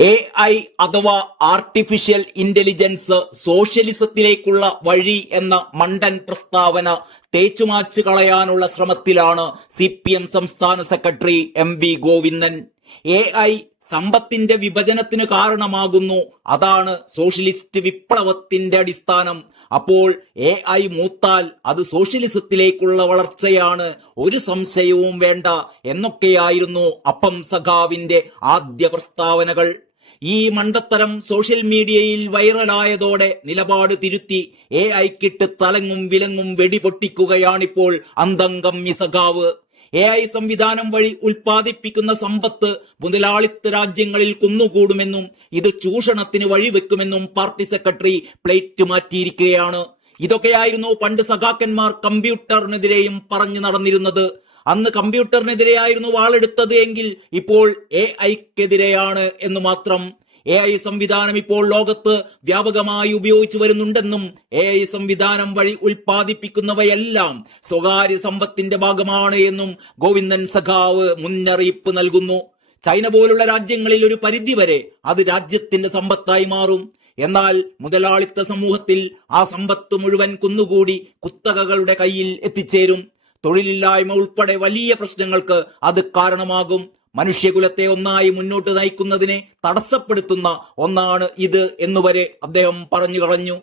A I അഥവാ artificial intelligence സോഷ്യലിസത്തിലേക്കുള്ള വഴി എന്ന മണ്ടൻ പ്രസ്താവന തേച്ചുമാച്ചു കളയാനുള്ള ശ്രമത്തിലാണ് സി പി എം സംസ്ഥാന secretary M V Govindan. A I സമ്പത്തിന്റെ വിഭജനത്തിന് കാരണമാകുന്നു. അതാണ് സോഷ്യലിസ്റ്റ് വിപ്ലവത്തിന്റെ അടിസ്ഥാനം. അപ്പോൾ എ ഐ മൂത്താൽ അത് സോഷ്യലിസത്തിലേക്കുള്ള വളർച്ചയാണ്. ഒരു സംശയവും വേണ്ട. എന്നൊക്കെയായിരുന്നു അപ്പം സഖാവിന്റെ ആദ്യ പ്രസ്താവനകൾ. ഈ മണ്ടത്തരം സോഷ്യൽ മീഡിയയിൽ വൈറലായതോടെ നിലപാട് തിരുത്തി എ ഐക്കിട്ട് തലങ്ങും വിലങ്ങും വെടിപൊട്ടിക്കുകയാണിപ്പോൾ അന്തംഗം മിസഖാവ് എ ഐ സംവിധാനം വഴി ഉൽപ്പാദിപ്പിക്കുന്ന സമ്പത്ത് മുതലാളിത്ത രാജ്യങ്ങളിൽ കുന്നുകൂടുമെന്നും ഇത് ചൂഷണത്തിന് വഴിവെക്കുമെന്നും പാർട്ടി സെക്രട്ടറി പ്ലേറ്റ് മാറ്റിയിരിക്കുകയാണ്. ഇതൊക്കെയായിരുന്നു പണ്ട് സഖാക്കന്മാർ കമ്പ്യൂട്ടറിനെതിരെയും പറഞ്ഞു നടന്നിരുന്നത്. അന്ന് കമ്പ്യൂട്ടറിനെതിരെയായിരുന്നു വാളെടുത്തത് എങ്കിൽ ഇപ്പോൾ എ ഐക്കെതിരെയാണ് എന്ന് മാത്രം. എ ഐ സംവിധാനം ഇപ്പോൾ ലോകത്ത് വ്യാപകമായി ഉപയോഗിച്ചു വരുന്നുണ്ടെന്നും എ ഐ സംവിധാനം വഴി ഉൽപ്പാദിപ്പിക്കുന്നവയെല്ലാം സ്വകാര്യ സമ്പത്തിന്റെ ഭാഗമാണ് എന്നും ഗോവിന്ദൻ സഖാവ് മുന്നറിയിപ്പ് നൽകുന്നു. ചൈന പോലുള്ള രാജ്യങ്ങളിൽ ഒരു പരിധി വരെ അത് രാജ്യത്തിന്റെ സമ്പത്തായി മാറും. എന്നാൽ മുതലാളിത്ത സമൂഹത്തിൽ ആ സമ്പത്ത് മുഴുവൻ കുന്നുകൂടി കുത്തകകളുടെ കയ്യിൽ എത്തിച്ചേരും. തൊഴിലില്ലായ്മ ഉൾപ്പെടെ വലിയ പ്രശ്നങ്ങൾക്ക് അത് കാരണമാകും. മനുഷ്യകുലത്തെ ഒന്നായി മുന്നോട്ട് നയിക്കുന്നതിനെ തടസ്സപ്പെടുത്തുന്ന ഒന്നാണ് ഇത് എന്നുവരെ അദ്ദേഹം പറഞ്ഞു കളഞ്ഞു.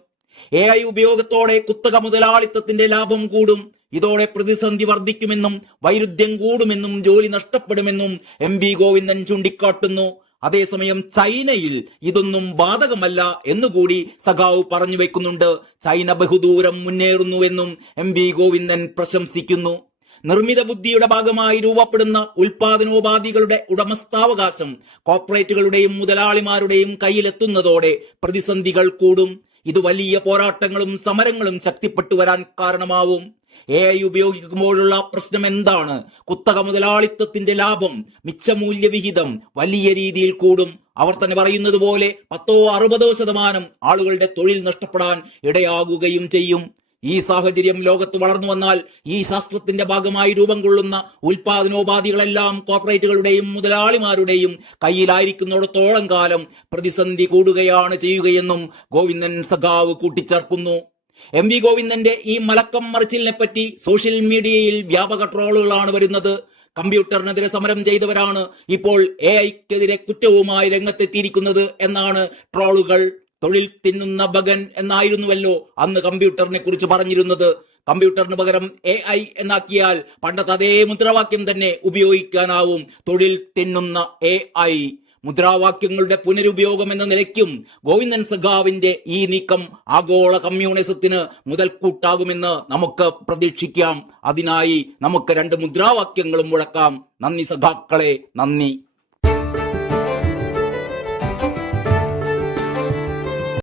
എ ഐ ഉപയോഗത്തോടെ കുത്തക മുതലാളിത്തത്തിന്റെ ലാഭം കൂടും. ഇതോടെ പ്രതിസന്ധി വർദ്ധിക്കുമെന്നും വൈരുദ്ധ്യം കൂടുമെന്നും ജോലി നഷ്ടപ്പെടുമെന്നും എം വി ഗോവിന്ദൻ ചൂണ്ടിക്കാട്ടുന്നു. അതേസമയം ചൈനയിൽ ഇതൊന്നും ബാധകമല്ല എന്നുകൂടി സഖാവ് പറഞ്ഞു വെക്കുന്നുണ്ട്. ചൈന ബഹുദൂരം മുന്നേറുന്നുവെന്നും എം വി ഗോവിന്ദൻ പ്രശംസിക്കുന്നു. നിർമ്മിത ബുദ്ധിയുടെ ഭാഗമായി രൂപപ്പെടുന്ന ഉൽപാദനോപാധികളുടെ ഉടമസ്ഥാവകാശം കോർപ്പറേറ്റുകളുടെയും മുതലാളിമാരുടെയും കയ്യിലെത്തുന്നതോടെ പ്രതിസന്ധികൾ കൂടും. ഇത് വലിയ പോരാട്ടങ്ങളും സമരങ്ങളും ശക്തിപ്പെട്ടു വരാൻ കാരണമാവും. എ ഐ ഉപയോഗിക്കുമ്പോഴുള്ള പ്രശ്നം എന്താണ്? കുത്തക മുതലാളിത്തത്തിന്റെ ലാഭം മിച്ചമൂല്യവിഹിതം വലിയ രീതിയിൽ കൂടും. അവർ തന്നെ പറയുന്നത് പോലെ പത്തോ അറുപതോ ശതമാനം ആളുകളുടെ തൊഴിൽ നഷ്ടപ്പെടാൻ ഇടയാകുകയും ചെയ്യും. ഈ സാഹചര്യം ലോകത്ത് വളർന്നു വന്നാൽ ഈ ശാസ്ത്രത്തിന്റെ ഭാഗമായി രൂപം കൊള്ളുന്ന ഉൽപാദനോപാധികളെല്ലാം കോർപ്പറേറ്റുകളുടെയും മുതലാളിമാരുടെയും കയ്യിലായിരിക്കുന്നിടത്തോളം കാലം പ്രതിസന്ധി കൂടുകയാണ് ചെയ്യുകയെന്നും ഗോവിന്ദൻ സഖാവ് കൂട്ടിച്ചേർക്കുന്നു. എം വി ഗോവിന്ദന്റെ ഈ മലക്കം മറിച്ചിലിനെ പറ്റി സോഷ്യൽ മീഡിയയിൽ വ്യാപക ട്രോളുകളാണ് വരുന്നത്. കമ്പ്യൂട്ടറിനെതിരെ സമരം ചെയ്തവരാണ് ഇപ്പോൾ എ ഐക്കെതിരെ കുറ്റവുമായി രംഗത്തെത്തിയിരിക്കുന്നത് എന്നാണ് ട്രോളുകൾ. തൊഴിൽ തിന്നുന്ന ബഗൻ എന്നായിരുന്നുവല്ലോ അന്ന് കമ്പ്യൂട്ടറിനെ കുറിച്ച് പറഞ്ഞിരുന്നത്. കമ്പ്യൂട്ടറിന് പകരം എ ഐ എന്നാക്കിയാൽ പണ്ടത്തെ അതേ മുദ്രാവാക്യം തന്നെ ഉപയോഗിക്കാനാവും. തൊഴിൽ തിന്നുന്ന എ ഐ മുദ്രാവാക്യങ്ങളുടെ പുനരുപയോഗം എന്ന നിലയ്ക്കും ഗോവിന്ദൻ സഖാവിന്റെ ഈ നീക്കം ആഗോള കമ്മ്യൂണിസത്തിന് മുതൽക്കൂട്ടാകുമെന്ന് നമുക്ക് പ്രതീക്ഷിക്കാം. അതിനായി നമുക്ക് രണ്ട് മുദ്രാവാക്യങ്ങളും മുഴക്കാം. നന്ദി സഖാക്കളെ നന്ദി.